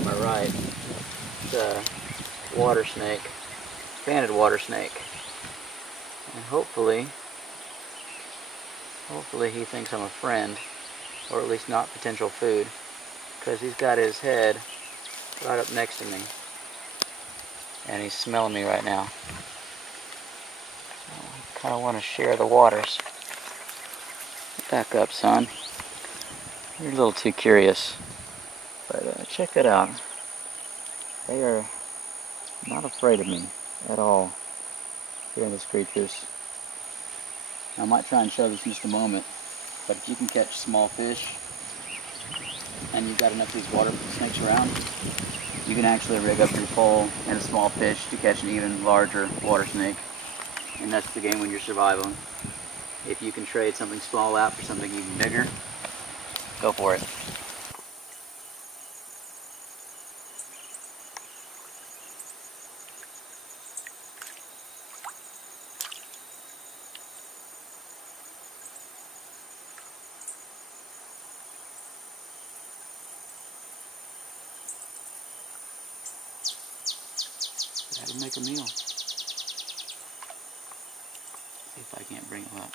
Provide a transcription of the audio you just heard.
on my right. It's a water snake, banded water snake. And hopefully he thinks I'm a friend, or at least not potential food, because he's got his head right up next to me, and he's smelling me right now. I kind of want to share the waters. Back up, son. You're a little too curious, but check it out. They are not afraid of me at all, fearless creatures. I might try and show this in just a moment, but if you can catch small fish, and you've got enough of these water snakes around, you can actually rig up your pole and a small fish to catch an even larger water snake. And that's the game when you're surviving. If you can trade something small out for something even bigger, go for it. Gotta make a meal. See if I can't bring him up.